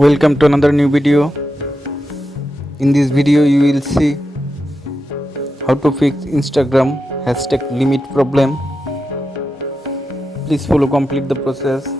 Welcome to another new video. In this video you will see how to fix Instagram hashtag limit problem. Please follow complete the process.